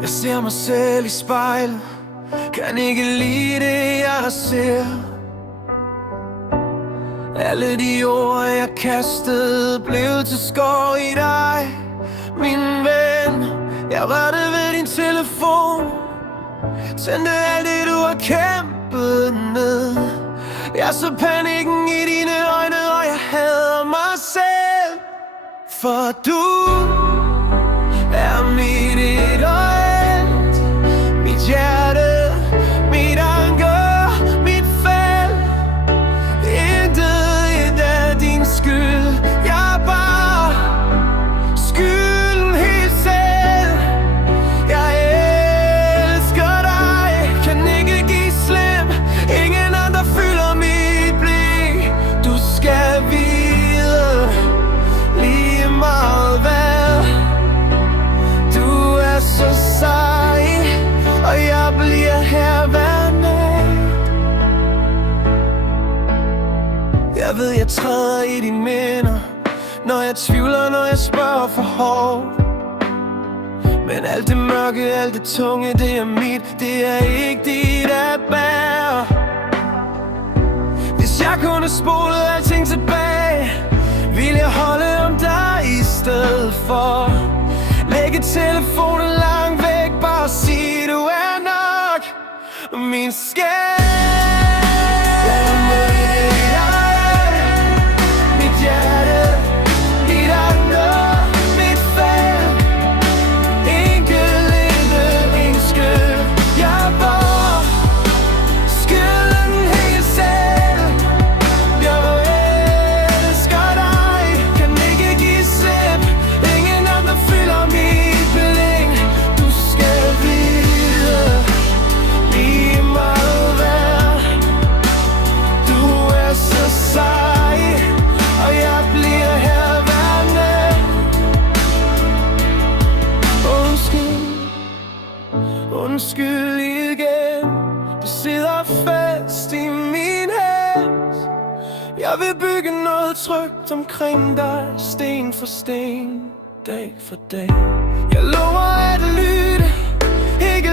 Jeg ser mig selv i spejlet, kan ikke lide det jeg ser. Alle de ord jeg kastede blev til skår i dig, min ven. Jeg rørte ved din telefon, tændte alt det du har kæmpet ned. Jeg så panikken i dine øjne, og jeg hader mig selv. For du er mit et og alt, mit hjerte, mit anker, mit fald. Intet er din skyld, jeg er bare skylden helt selv. Jeg elsker dig, kan ikke give slip. Ingen andre fylder mit blik. Du skal vide lige meget hvad. Du er så sej, og jeg bliver her hver nat. Jeg ved jeg træder i dine minder, når jeg tvivler, når jeg spørger for hårdt. Men alt det mørke, alt det tunge, det er mit, det er ikke dit at bære. Hvis jeg kunne spole alting tilbage, vil jeg holde om dig i stedet for. Lægge telefonen langt væk, bare sig du er nok min skæg. Mit hjerte, mit anker, mit fald. Enkelt min skyld, jeg er bare skylden helt selv. Jeg elsker dig, kan ikke give slip. Ingen andre fylder mit blik. Du skal vide lige meget hvad. Du er så sej, og jeg bliver her hver nat. Undskyld igen, det sidder fast i min hals. Jeg vil bygge noget trygt omkring dig, sten for sten, dag for dag. Jeg lover at lytte, ikke